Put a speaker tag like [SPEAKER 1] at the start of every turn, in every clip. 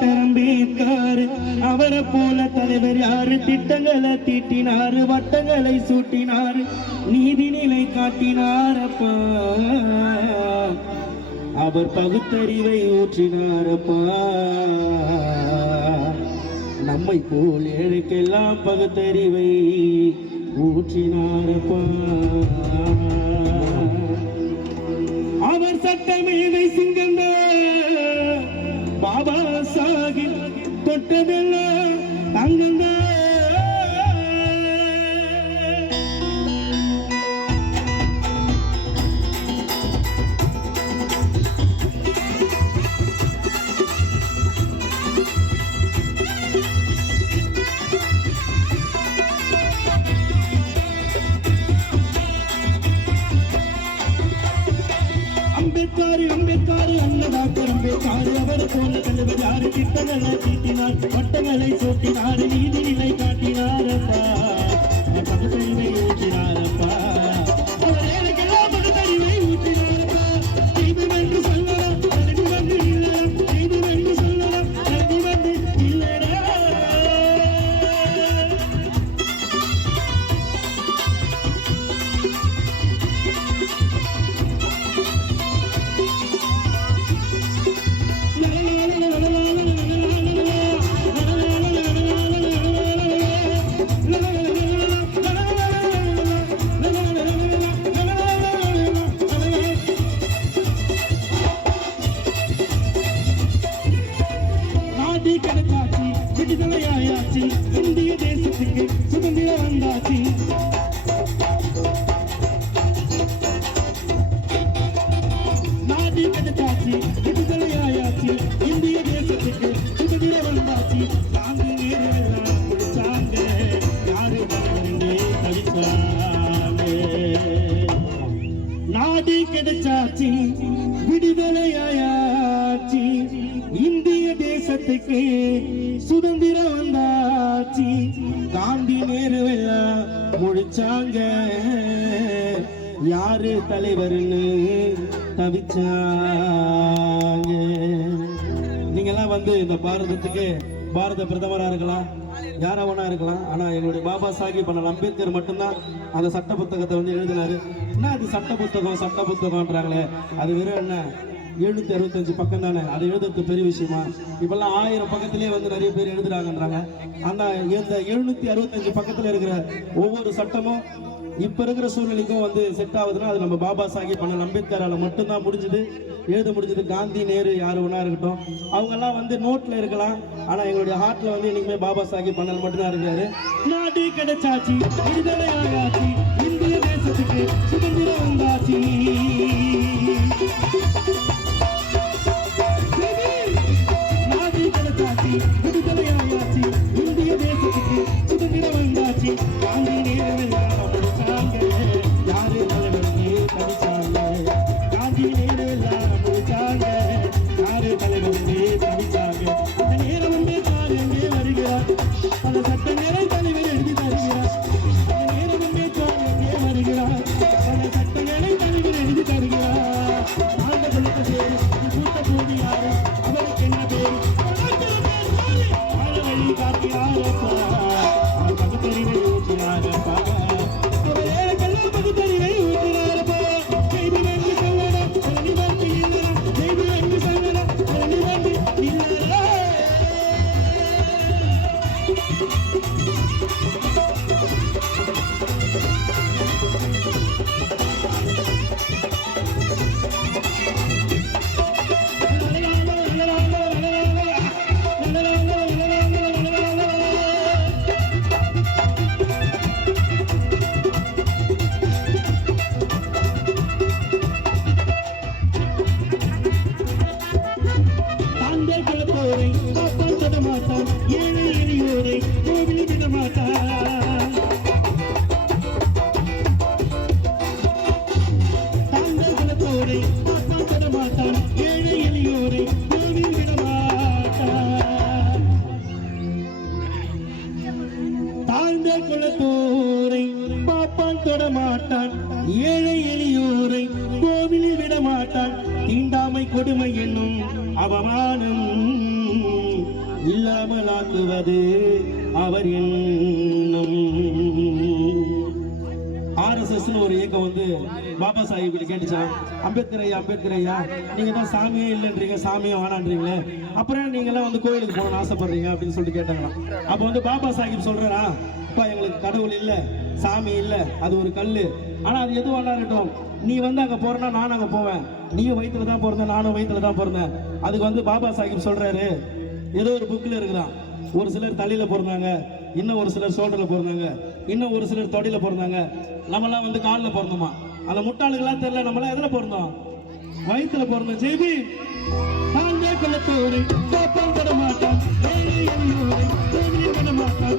[SPEAKER 1] Doctor அவரை போல தலைவர் யாரு? திட்டங்களை தீட்டினாரு வட்டங்களை சூட்டினாரு நீதிநிலை காட்டினாரப்பா. அவர் பகுத்தறிவை ஊற்றினாரப்பா. நம்மை போல் ஏழைக்கெல்லாம் பகுத்தறிவை ஊற்றினாரப்பா. அவர் சட்டமேதை சிங்கந்த. பாபா சாஹிப் தொட்டதெல்லாம் டாக்டர் அவர் போல தலைவர் யாரு? திட்டங்களை தீட்டினார் வட்டங்களை சூட்டினார் நீதி சுதந்திரம் வந்தாச்சு நாடு கிடைச்சாச்சு விடுதலையாயாச்சு இந்திய தேசத்துக்கு சுதந்திரம் வந்தாச்சு நேரெல்லாம் யாரு வந்து தவிச்சாங்க கிடைச்சாச்சு இந்திய தேசத்துக்கு வந்தாச்சு காந்தி நேருவெல்லாம் முடிச்சாங்க யாரு தலைவர்னு தவிச்சாங்க. நீங்கெல்லாம் வந்து இந்த பாரதத்துக்கு பாரத பிரதமராக இருக்கலாம் யாரா இருக்கலாம். ஆனால் எங்களுடைய பாபா சாஹிப் அண்ணல் அம்பேத்கர் மட்டும்தான் அந்த சட்ட புத்தகத்தை வந்து எழுதினாரு. என்ன அது சட்ட புத்தகம் சட்ட புத்தகம்ன்றாங்களே. அது வெறும் என்ன? எழுநூத்தி அறுபத்தஞ்சு பக்கம் தானே அதை எழுதுறது பெரிய விஷயமா? இப்பெல்லாம் ஆயிரம் பக்கத்திலே வந்து நிறைய பேர் எழுதுறாங்கன்றாங்க. அந்த இந்த எழுநூத்தி அறுபத்தஞ்சு பக்கத்துல இருக்கிற ஒவ்வொரு சட்டமும் இப்ப இருக்கிற சூழ்நிலைக்கும் வந்து செட் ஆகுதுன்னா அது நம்ம பாபா சாஹிப் அண்ணன் அம்பேத்கரால மட்டும்தான் முடிஞ்சது. எழுத முடிஞ்சது காந்தி நேரு யாரு ஒன்றா இருக்கட்டும். அவங்க எல்லாம் வந்து நோட்ல இருக்கலாம். ஆனா எங்களுடைய ஹார்ட்ல வந்து இன்னைக்குமே பாபா சாஹிப் பண்ணல் மட்டும்தான் இருக்காரு. நாடு கிடைச்சாச்சு விடுதலை இந்திய தேசத்துக்கு சுதந்திரம் வந்தாச்சு. குலத்தோரை காப்பான் தொட ஏழை எளியோரை கோவில் விட மாட்டான். தாழ்ந்த குலத்தோரை பாப்பான் தொடமாட்டான் ஏழை எளியோரை கோவிலில் விடமாட்டான் தீண்டாமை கொடுமை என்னும் அவமானம் இல்லாமலாக்குவது அவர் எண்ணம் ஆர்எஸ்எஸ்னு ஒரு இயக்கம் வந்து பாபா சாஹிப் கிட்ட கேட்டுச்சான் அம்பேத்கர் ஐயா அம்பேத்கர் ஐயா நீங்க தான் சாமியே இல்லைன்றீங்க சாமியே வேணான்றீங்களே. அப்புறம் நீங்க எல்லாம் வந்து கோயிலுக்கு போகணும்னு ஆசைப்படுறீங்க அப்படின்னு சொல்லிட்டு கேட்டாங்களாம். அப்போ வந்து பாபா சாஹிப் சொல்றாரா? அப்பா எங்களுக்கு கடவுள் இல்ல சாமி இல்ல அது ஒரு கல்லு. ஆனா அது எது வேணாலும் இருக்கட்டும். நீ வந்து அங்க போறனா நானும் அங்க போவேன். நீயும் வயிற்றுல தான் பிறந்த நானும் வயிற்றுல தான் பிறந்தேன் அதுக்கு வந்து பாபா சாஹிப் சொல்றாரு. ஏதோ ஒரு புக்கில் இருக்குதான் ஒரு சிலர் தலையில் பிறந்தாங்க இன்னும் ஒரு சிலர் சோல்டரில் பிறந்தாங்க இன்னும் ஒரு சிலர் தொடையில் பிறந்தாங்க. நம்மலாம் வந்து காலில் பிறந்தோமா? அந்த முட்டாளுக்கெல்லாம் தெரியல நம்மளாம் எதில் பிறந்தோம் வயிற்றுல பிறந்தோம் ஜெய்பி தாழ்ந்தே குலத்தோரை பாப்பம் தர மாட்டான். விட மாட்டான்.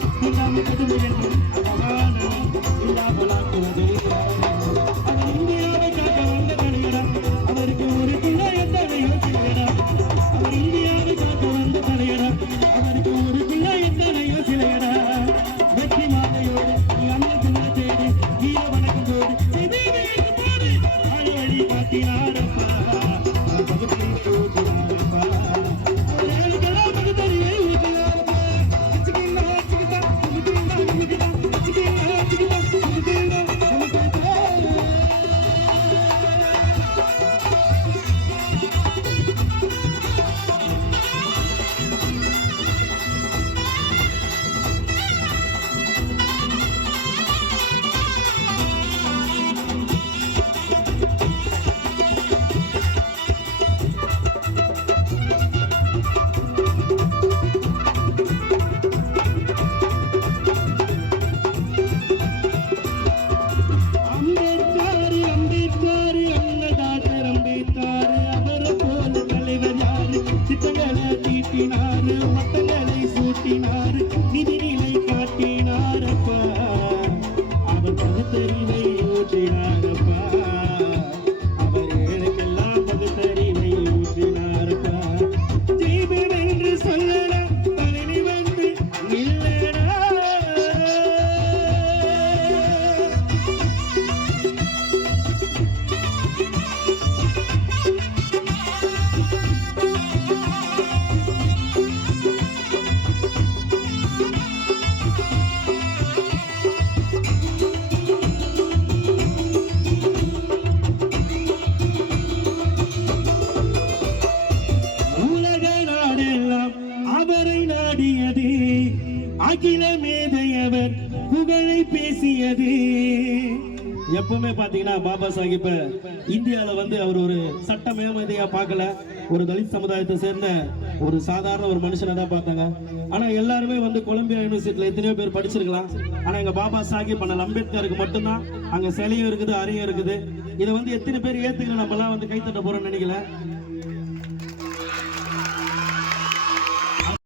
[SPEAKER 1] திட்டங்களை அகில மேதையவர் புகழை பேசியது. எப்பவுமே பாத்தீங்கன்னா பாபா சாஹிப்ப இந்தியாவில வந்து அவர் ஒரு சட்ட மேமதியா பார்க்கல. ஒரு தலித் சமுதாயத்தை சேர்ந்த ஒரு சாதாரண ஒரு மனுஷனை தான் பார்த்தாங்க. ஆனா எல்லாருமே வந்து கொலம்பியா யூனிவர்சிட்டியில எத்தனையோ பேர் படிச்சிருக்கலாம். ஆனா எங்க பாபா சாஹிப் அண்ணல் அம்பேத்கருக்கு மட்டும்தான். அங்க சிலையும் இருக்குது அறையும் இருக்குது. இதை வந்து எத்தனை பேர் ஏத்துக்கிற நம்மலாம் வந்து கைத்தட்ட போறோம்னு நினைக்கல.